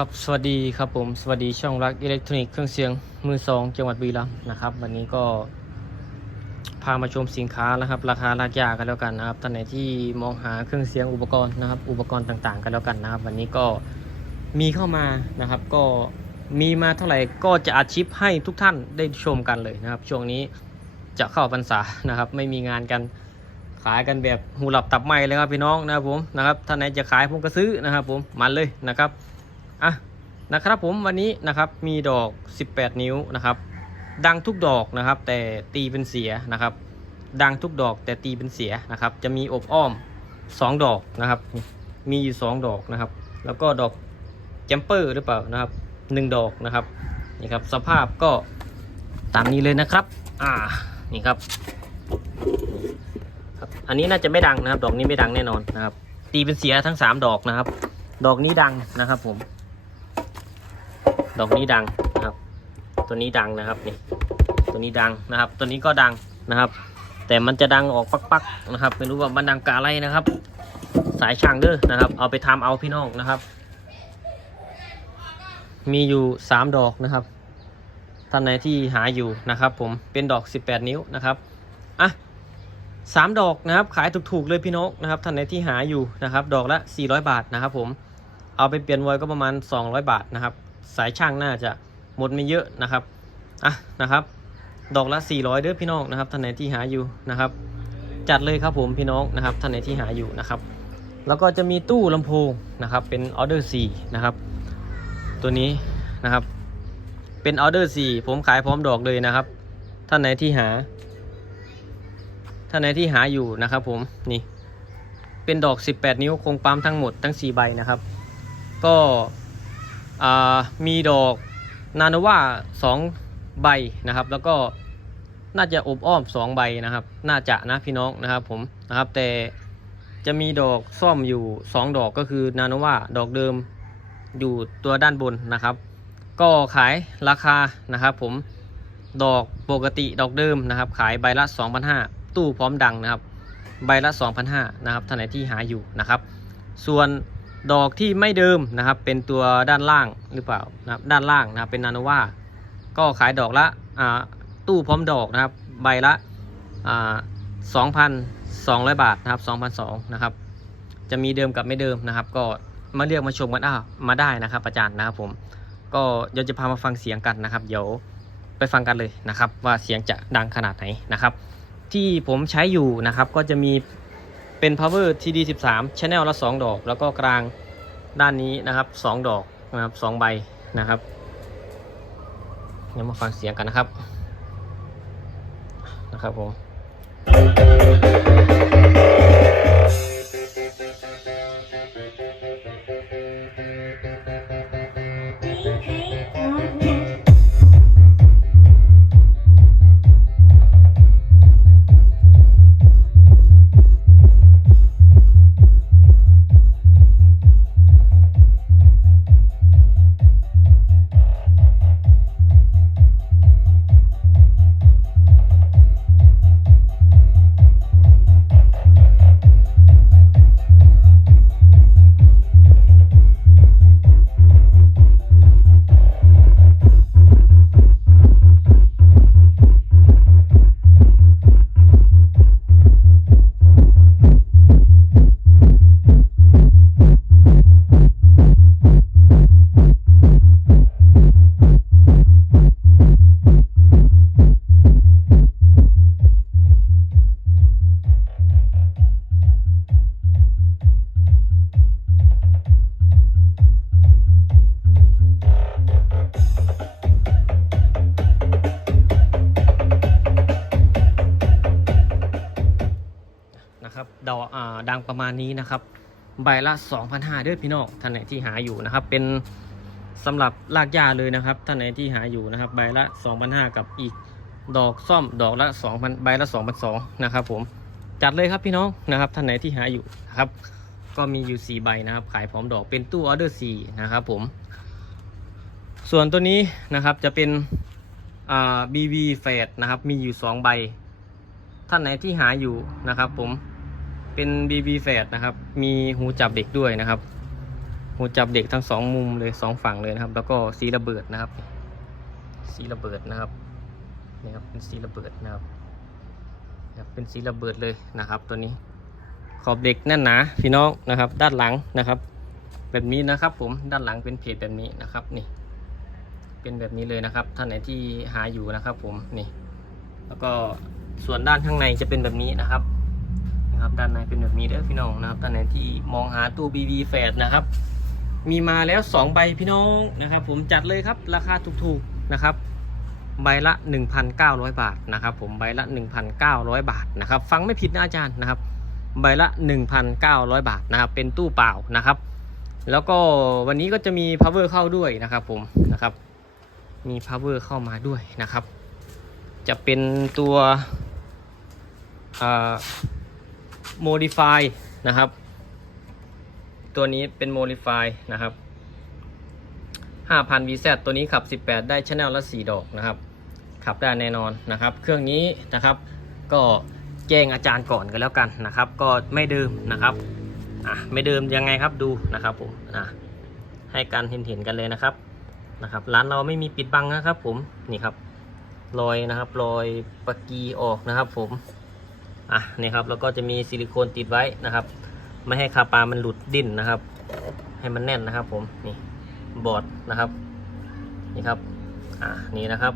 ครับสวัสดีครับผมสวัสดีช่องรักอิเล็กทรอนิกส์เครื่องเสียงมือสองจังหวัดบุรีรัมย์นะครับ วันนี้ก็พามาชมสินค้านะครับ ราคาราคากันแล้วกันนะครับท่านไหนที่มองหาเครื่องเสียงอุปกรณ์นะครับ อุปกรณ์ต่างๆ กันแล้วกันนะครับ วันนี้ก็มีเข้ามานะครับ ก็มีมาเท่าไหร่ก็จะอัดชิปให้ทุกท่านได้ชมกันเลยนะครับ ช่วงนี้จะเข้าพรรษานะครับ ไม่มีงานกันขายกันแบบหูหลับตับไหมเลยครับพี่น้องนะครับผมนะครับท่านไหนจะขายผมก็ซื้อนะครับ ผมมันเลยนะครับ อะนะครับผมวันนี้นะครับมีดอก 18 นิ้วนะครับ ดังทุกดอกนะครับ แต่ตีเป็นเสียนะครับ ดังทุกดอกแต่ตีเป็นเสียนะครับ จะมีอบอ้อม 2 ดอกนะครับ มีอยู่ 2 ดอกนะครับ แล้วก็ดอกแจมเปอร์หรือเปล่านะครับ 1 ดอกนะครับนี่ครับสภาพก็ตามนี้เลยนะครับ อ่านี่ครับครับ อันนี้น่าจะไม่ดังนะครับ ดอกนี้ไม่ดังแน่นอนนะครับ ตีเป็นเสียทั้ง 3 ดอกนะครับ ดอกนี้ดังนะครับผม ดอกนี้ดังนะครับ ตัวนี้ดังนะครับนี่ตัวนี้ดังนะครับ ตัวนี้ก็ดังนะครับ แต่มันจะดังออกปักๆนะครับ ไม่รู้ว่ามันดังกาอะไรนะครับ สายช่างเด้อนะครับ เอาไปทำเอาพี่น้องนะครับ มีอยู่สามดอกนะครับท่านไหนที่หาอยู่นะครับ ผมเป็นดอก 18 นิ้วนะครับอะสามดอกนะครับขายถูกๆเลยพี่น้องนะครับท่านไหนที่หาอยู่นะครับ ดอกละ 400 บาทนะครับ ผมเอาไปเปลี่ยนไวก็ประมาณ 200 บาทนะครับ สายช่างน่าจะหมดไม่เยอะนะครับอะนะครับ ดอกละ 400 เด้อพี่น้องนะครับท่านไหนที่หาอยู่นะครับ จัดเลยครับผมพี่น้องนะครับท่านไหนที่หาอยู่นะครับ แล้วก็จะมีตู้ลำโพงนะครับ เป็นออเดอร์4นะครับ ตัวนี้นะครับ เป็นออเดอร์4ผมขายพร้อมดอกเลยนะครับ ท่านไหนที่หา ท่านไหนที่หาอยู่นะครับ ผมนี่เป็นดอก 18 นิ้วโครงปั๊มทั้งหมดทั้ง 4 ใบนะครับ ก็ มีดอกนาโนวา2ใบนะครับ แล้วก็น่าจะอบอ้อม 2 ใบนะครับ น่าจะนะพี่น้องนะครับผมนะครับแต่จะมีดอกซ่อมอยู่ 2 ดอกก็คือนาโนวาดอกเดิมอยู่ตัวด้านบนนะครับ ก็ขายราคานะครับผมดอกปกติดอกเดิมนะครับ ขายใบละ 2,500 ตู้พร้อมดังนะครับ ใบละ 2,500 นะครับท่านไหนที่หาอยู่นะครับ ส่วน ดอกที่ไม่เดิมนะครับ เป็นตัวด้านล่างหรือเปล่านะครับด้านล่างนะครับเป็นนาโนวาก็ขายดอกละอ่าตู้พร้อมดอกนะครับ ใบละอ่า2,200บาทนะครับ2,200นะครับ จะมีเดิมกับไม่เดิมนะครับ ก็มาเลือกมาชมกันอ้าวมาได้นะครับ อาจารย์นะครับผม ก็เดี๋ยวจะพามาฟังเสียงกันนะครับ เดี๋ยวไปฟังกันเลยนะครับ ว่าเสียงจะดังขนาดไหนนะครับ ที่ผมใช้อยู่นะครับก็จะมี เป็น power td 13 channel ละ 2 ดอก แล้วก็กลางด้านนี้นะครับ 2 ดอกนะครับ2ใบนะครับเดี๋ยวมาฟังเสียงกันนะครับนะครับผม ประมาณนี้นะครับ ใบละ 2,500เด้อพี่น้องท่านไหนที่หาอยู่นะครับ เป็นสำหรับลากหญ้าเลยนะครับ ท่านไหนที่หาอยู่นะครับ ใบละ 2,500 กับอีกดอกซ่อมดอกละ2,000ใบละ2,200นะครับผมจัดเลยครับพี่น้องนะครับ ท่านไหนที่หาอยู่ครับ ก็มีอยู่ 4 ใบนะครับ ขายพร้อมดอกเป็นตู้ออเดอร์4นะครับผม ส่วนตัวนี้นะครับจะเป็นอ่า BB เฟดนะครับ มีอยู่ 2 ใบ ท่านไหนที่หาอยู่นะครับผม เป็น BB แฝดนะครับ มีหูจับเด็กด้วยนะครับ หูจับเด็กทั้งสองมุมเลยสองฝั่งเลยนะครับ แล้วก็สีระเบิดนะครับ สีระเบิดนะครับนี่ครับเป็นสีระเบิดนะครับนะเป็นสีระเบิดเลยนะครับ ตัวนี้ ขอบเด็กแน่นหนาพี่น้องนะครับ ด้านหลังนะครับ แบบนี้นะครับ ผมด้านหลังเป็นเพจแบบนี้นะครับนี่ เป็นแบบนี้เลยนะครับท่านไหนที่หาอยู่นะครับ ผมนี่ แล้วก็ส่วนด้านข้างในจะเป็นแบบนี้นะครับ นะครับด้านในเป็นแบบนี้เด้อพี่น้องนะครับท่านไหนที่มองหาตู้ BB แฝดนะครับ มีมาแล้ว 2 ใบพี่น้องนะครับ ผมจัดเลยครับราคาถูกๆนะครับ ใบละ 1,900 บาทนะครับ ผมใบละ 1,900 บาทนะครับ ฟังไม่ผิดนะอาจารย์นะครับ ใบละ 1,900 บาทนะครับ เป็นตู้เปล่านะครับ แล้วก็วันนี้ก็จะมี power เข้าด้วยนะครับ ผมนะครับ มี power เข้ามาด้วยนะครับ จะเป็นตัวอ่า modify นะครับ ตัวนี้เป็น modify นะครับ 5,000 VZ ตัวนี้ขับ 18 ได้ channel ละ 4 ดอกนะครับ ขับได้แน่นอนนะครับ เครื่องนี้นะครับก็แจ้งอาจารย์ก่อนกันแล้วกันนะครับ ก็ไม่เดิมนะครับอะไม่เดิมยังไงครับดูนะครับผมอะให้กันเห็นเห็นๆกันเลยนะครับนะครับ ร้านเราไม่มีปิดบังนะครับ ผมนี่ครับรอยนะครับรอยปากีออกนะครับ ผม อะนี่ครับแล้วก็จะมีซิลิโคนติดไว้นะครับ ไม่ให้คาปามันหลุดดิ้นนะครับ ให้มันแน่นนะครับ ผมนี่บอร์ดนะครับนี่ครับอะนี่นะครับ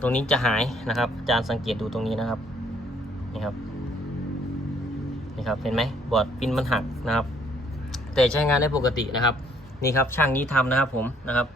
ตรงนี้จะหายนะครับอาจารย์สังเกตดูตรงนี้นะครับนี่ครับนี่ครับเห็นไหมบอร์ดปินมันหักนะครับ แต่ใช้งานได้ปกตินะครับนี่ครับช่างนี้ทำนะครับผมนะครับ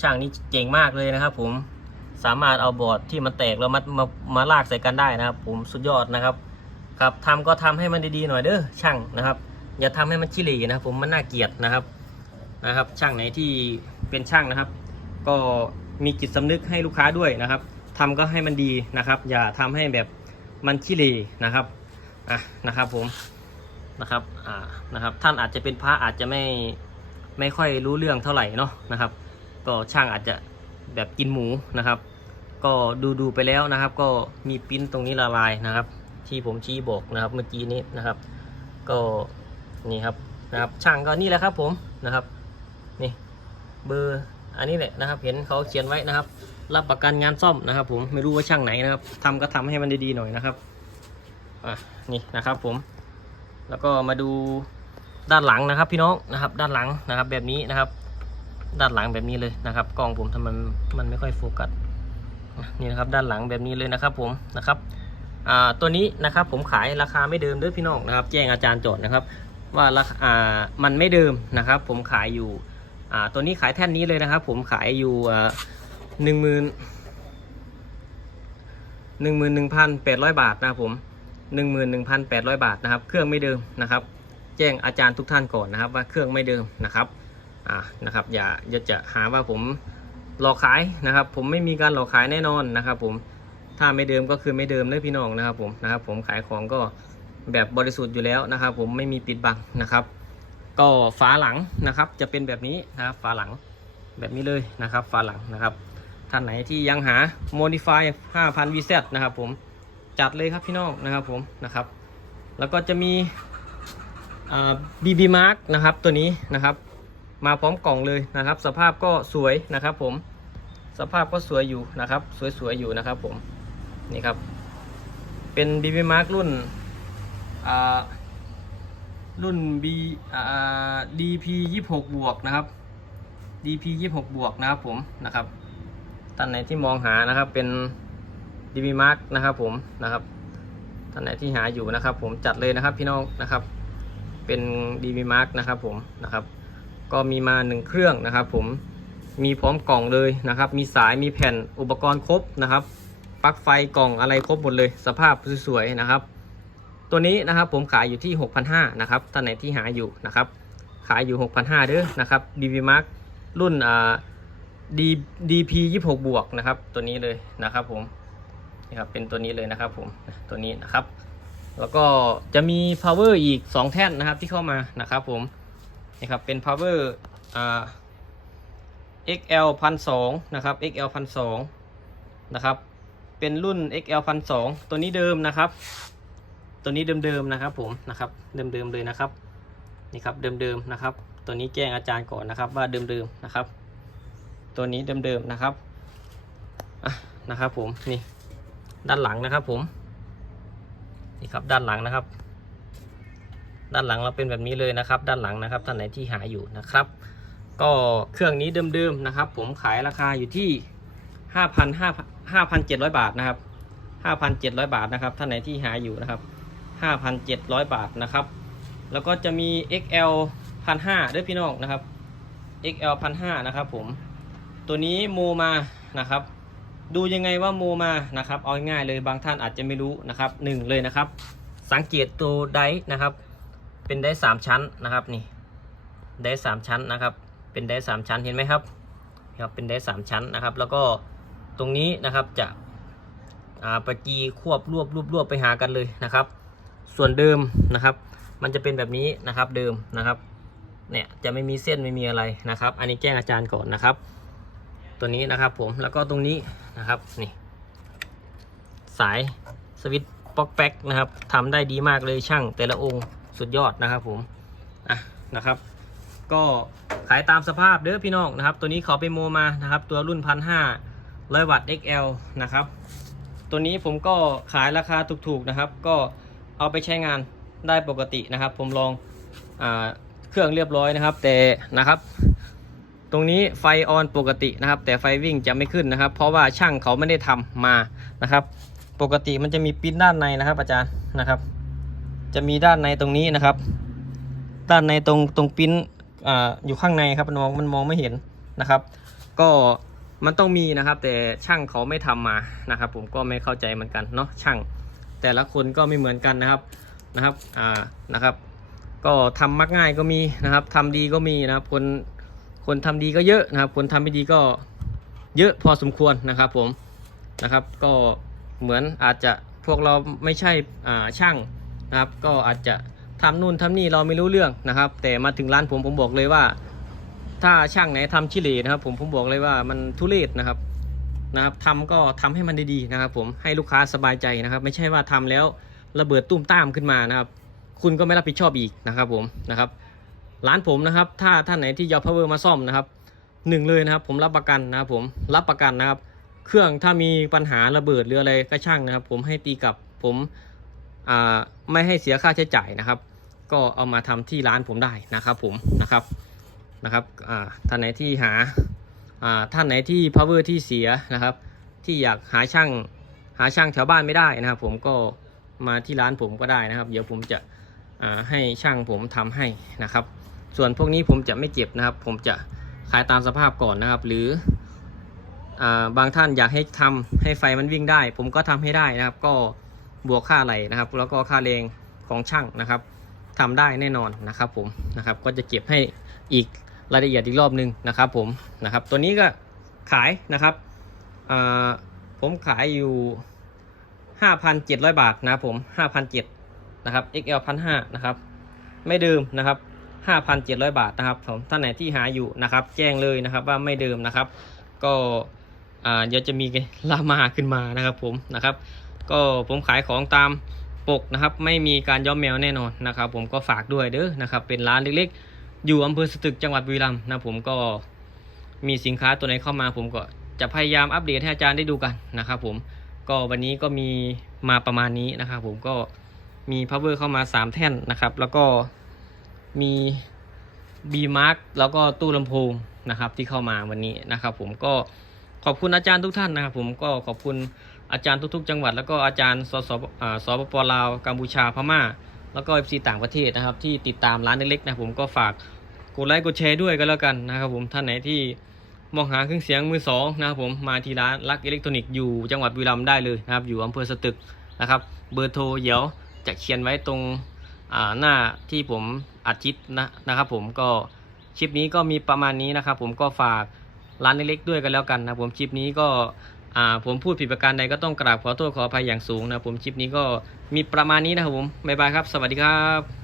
ช่างนี้เก่งมากเลยนะครับ ผมสามารถเอาบอร์ดที่มันแตกแล้วมามามาลากใส่กันได้นะครับ ผมสุดยอดนะครับ ครับทำก็ทำให้มันดีๆหน่อยเด้อช่างนะครับ อย่าทำให้มันขี้เหร่นะครับผมมันน่าเกลียดนะครับนะครับ ช่างไหนที่เป็นช่างนะครับ ก็มีจิตสำนึกให้ลูกค้าด้วยนะครับทำก็ให้มันดีนะครับ อย่าทำให้แบบมันขี้เหร่นะครับอะนะครับผมนะครับอ่านะครับ ท่านอาจจะเป็นพระอาจจะไม่ไม่ค่อยรู้เรื่องเท่าไหร่เนาะนะครับ ก็ช่างอาจจะแบบกินหมูนะครับ ก็ดูดูไปแล้วนะครับ ก็มีปิ้นตรงนี้ละลายนะครับ ที่ผมชี้บอกนะครับ เมื่อกี้นี้นะครับ ก็นี่ครับนะครับ ช่างก็นี่แหละครับผมนะครับ นี่เบอร์อันนี้แหละนะครับ เห็นเขาเขียนไว้นะครับ รับประกันงานซ่อมนะครับ ผมไม่รู้ว่าช่างไหนนะครับทำก็ทำให้มันดีๆหน่อยนะครับอะนี่นะครับผม แล้วก็มาดูด้านหลังนะครับ พี่น้องนะครับ ด้านหลังนะครับ แบบนี้นะครับ ด้านหลังแบบนี้เลยนะครับกล้องผมทำมันมันไม่ค่อยโฟกัสนี่นะครับ ด้านหลังแบบนี้เลยนะครับ ผมนะครับ ตัวนี้นะครับผมขายราคาไม่เดิมด้วยพี่น้องนะครับ แจ้งอาจารย์โจทย์นะครับ ว่าราคามันไม่เดิมนะครับ ผมขายอยู่ตัวนี้ขายแท่นนี้เลยนะครับ ผมขายอยู่หนึ่งหมื่นหนึ่งหมื่นหนึ่งพันแปดร้อยบาทนะครับผม11,800บาทนะครับ เครื่องไม่เดิมนะครับ แจ้งอาจารย์ทุกท่านก่อนนะครับ ว่าเครื่องไม่เดิมนะครับอ่านะครับ อย่าอย่าจะหาว่าผมหลอกขายนะครับ ผมไม่มีการหลอกขายแน่นอนนะครับ ผม ถ้าไม่เดิมก็คือไม่เดิมเลยพี่น้องนะครับผมนะครับผมขายของก็แบบบริสุทธิ์อยู่แล้วนะครับ ผมไม่มีปิดบังนะครับ ก็ฝาหลังนะครับ จะเป็นแบบนี้นะครับฝาหลังแบบนี้เลยนะครับฝาหลังนะครับ ท่านไหนที่ยังหา modify 5,000 VZ นะครับ ผมจัดเลยครับพี่น้องนะครับผมนะครับ แล้วก็จะมีอ่า BB Mark นะครับตัวนี้นะครับ มาพร้อมกล่องเลยนะครับ สภาพก็สวยนะครับ ผมสภาพก็สวยอยู่นะครับ สวยๆอยู่นะครับผม นี่ครับ เป็น BB Mark รุ่นอ่ารุ่น B อ่า DP 26บวกนะครับ DP 26บวกนะครับผมนะครับท่านไหนที่มองหานะครับเป็นดีบีมาร์กนะครับผมนะครับท่านไหนที่หาอยู่นะครับ ผมจัดเลยนะครับพี่น้องนะครับ เป็นดีบีมาร์กนะครับผมนะครับ ก็มีมาหนึ่งเครื่องนะครับ ผมมีพร้อมกล่องเลยนะครับ มีสายมีแผ่นอุปกรณ์ครบนะครับ ปลั๊กไฟกล่องอะไรครบหมดเลยสภาพสวยๆนะครับ ตัวนี้นะครับผมขายอยู่ที่ 6,500นะครับท่านไหนที่หาอยู่นะครับ ขายอยู่ 6,500เด้อนะครับดีบีมาร์กรุ่นอ่า D DP 26บวกนะครับ ตัวนี้เลยนะครับผมนี่ครับเป็นตัวนี้เลยนะครับผมตัวนี้นะครับ แล้วก็จะมี power อีก 2 แท่นนะครับที่เข้ามานะครับผมนี่ครับเป็น power อ่า XL 1 2 0 0นะครับ XL 1 2 0 0นะครับ เป็นรุ่น XL 1 2 0 0ตัวนี้เดิมนะครับ ตัวนี้เดิมๆนะครับผมนะครับเดิมๆเลยนะครับนี่ครับเดิมๆนะครับ ตัวนี้แจ้งอาจารย์ก่อนนะครับ ว่าเดิมๆนะครับ ตัวนี้เดิมๆนะครับอะนะครับผมนี่ด้านหลังนะครับผมนี่ครับด้านหลังนะครับ ด้านหลังเราเป็นแบบนี้เลยนะครับ ด้านหลังนะครับท่านไหนที่หาอยู่นะครับ ก็เครื่องนี้เดิมๆนะครับ ผมขายราคาอยู่ที่ห้าพัน ห้าพันเจ็ดร้อยบาทนะครับห้าพันเจ็ดร้อยบาทนะครับท่านไหนที่หาอยู่นะครับห้าพันเจ็ดร้อยบาทนะครับ แล้วก็จะมี XL พันห้าด้วยพี่น้องนะครับ XL พันห้านะครับผม ตัวนี้โมมานะครับ ดูยังไงว่าโมมานะครับ เอาง่ายเลยบางท่านอาจจะไม่รู้นะครับหนึ่งเลยนะครับ สังเกตตัวไดนะครับ เป็นไดสามชั้นนะครับนี่ไดสามชั้นนะครับ เป็นไดสามชั้นเห็นไหมครับครับเป็นไดสามชั้นนะครับ แล้วก็ ตรงนี้นะครับจะประกีควบรวบรวบรวบไปหากันเลยนะครับ ส่วนเดิมนะครับ มันจะเป็นแบบนี้นะครับเดิมนะครับเนี่ยจะไม่มีเส้นไม่มีอะไรนะครับ อันนี้แจ้งอาจารย์ก่อนนะครับ ตัวนี้นะครับผมแล้วก็ตรงนี้นะครับนี่สายสวิตช์ป๊อกแป๊กนะครับทำได้ดีมากเลยช่างแต่ละองค์สุดยอดนะครับผมอะนะครับ ก็ขายตามสภาพเด้อพี่น้องนะครับ ตัวนี้เขาไปโมมานะครับ ตัวรุ่นพันห้า ร้อยวัตต์ XL นะครับ ตัวนี้ผมก็ขายราคาถูกๆนะครับ ก็เอาไปใช้งานได้ปกตินะครับ ผมลองอเครื่องเรียบร้อยนะครับ แต่นะครับ ตรงนี้ไฟออนปกตินะครับ แต่ไฟวิ่งจะไม่ขึ้นนะครับ เพราะว่าช่างเขาไม่ได้ทำมานะครับ ปกติมันจะมีปิ้นด้านในนะครับ อาจารย์นะครับ จะมีด้านในตรงนี้นะครับ ด้านในตรงตรงปิ้นออยู่ข้างในครับมันมองมันมองไม่เห็นนะครับ ก็ มันต้องมีนะครับ แต่ช่างเขาไม่ทำมานะครับ ผมก็ไม่เข้าใจเหมือนกันเนาะช่าง แต่ละคนก็ไม่เหมือนกันนะครับนะครับอ่านะครับ ก็ทำมักง่ายก็มีนะครับทำดีก็มีนะครับ คนคนทำดีก็เยอะนะครับ คนทำไม่ดีก็เยอะพอสมควรนะครับผมนะครับ ก็เหมือนอาจจะพวกเราไม่ใช่อ่าช่างนะครับ ก็อาจจะทำนู่นทำนี่เราไม่รู้เรื่องนะครับ แต่มาถึงร้านผมผมบอกเลยว่า ถ้าช่างไหนทำชิเลนะครับ ผมผมบอกเลยว่ามันทุเรศนะครับนะครับทำก็ทำให้มันดีๆนะครับ ผมให้ลูกค้าสบายใจนะครับ ไม่ใช่ว่าทำแล้วระเบิดตุ้มตามขึ้นมานะครับ คุณก็ไม่รับผิดชอบอีกนะครับ ผมนะครับร้านผมนะครับ ถ้าท่านไหนที่ยอาพาวเวอร์มาซ่อมนะครับหนึ่งเลยนะครับ ผมรับประกันนะครับ ผมรับประกันนะครับ เครื่องถ้ามีปัญหาระเบิดหรืออะไรก็ช่างนะครับ ผมให้ตีกลับผมอ่าไม่ให้เสียค่าใช้จ่ายนะครับ ก็เอามาทำที่ร้านผมได้นะครับ ผมนะครับ นะครับท่านไหนที่หาท่านไหนที่ power ที่เสียนะครับ ที่อยากหาช่างหาช่างแถวบ้านไม่ได้นะครับ ผมก็มาที่ร้านผมก็ได้นะครับ เดี๋ยวผมจะให้ช่างผมทำให้นะครับ ส่วนพวกนี้ผมจะไม่เก็บนะครับ ผมจะขายตามสภาพก่อนนะครับ หรืออบางท่านอยากให้ทำให้ไฟมันวิ่งได้ ผมก็ทำให้ได้นะครับ ก็บวกค่าอะไรนะครับ แล้วก็ค่าแรงของช่างนะครับทำได้แน่นอนนะครับผมนะครับ ก็จะเก็บให้อีก รายละเอียดอีกรอบนึงนะครับผมนะครับ ตัวนี้ก็ขายนะครับผมขายอยู่ 5,700 บาทนะผม5,700นะครับ XL 1,500นะครับ ไม่เดิมนะครับ 5,700 บาทนะครับผมท่านไหนที่หาอยู่นะครับ แจ้งเลยนะครับว่าไม่เดิมนะครับ ก็เดี๋ยวจะมีลามาขึ้นมานะครับผมนะครับ ก็ผมขายของตามปกนะครับ ไม่มีการย้อมแมวแน่นอนนะครับ ผมก็ฝากด้วยเด้อนะครับ เป็นร้านเล็กๆ อยู่อำเภอสตึกจังหวัดบุรีรัมย์นะผมก็มีสินค้าตัวไหนเข้ามา ผมก็จะพยายามอัปเดตให้อาจารย์ได้ดูกันนะครับผมก็วันนี้ก็มีมาประมาณนี้นะครับผมก็มี power เข้ามา 3 แท่นนะครับ แล้วก็มี B Mark แล้วก็ตู้ลำโพงนะครับที่เข้ามาวันนี้นะครับ ผมก็ขอบคุณอาจารย์ทุกท่านนะครับ ผมก็ขอบคุณอาจารย์ทุกๆ จังหวัด แล้วก็อาจารย์สสอ่าสปปลาวกัมพูชาพม่า แล้วก็ FC ต่างประเทศนะครับ ที่ติดตามร้านเล็กๆนะผมก็ฝากกดไลค์กดแชร์ด้วยก็แล้วกันนะครับผมท่านไหนที่มองหาเครื่องเสียงมือสองนะครับผมมาที่ร้านลักอิเล็กทรอนิกส์อยู่จังหวัดบุรีรัมย์ได้เลยนะครับ อยู่อำเภอสตึกนะครับ เบอร์โทรเดี๋ยวจะเขียนไว้ตรงหน้าที่ผมอัดคลิปนะนะครับ ผมก็คลิปนี้ก็มีประมาณนี้นะครับ ผมก็ฝากร้านเล็กๆด้วยกันแล้วกันนะผมคลิปนี้ก็ อ่าผมพูดผิดประการใดก็ต้องกราบขอโทษขออภัยอย่างสูงนะผมคลิปนี้ก็มีประมาณนี้นะครับผมบ๊ายบายครับ สวัสดีครับ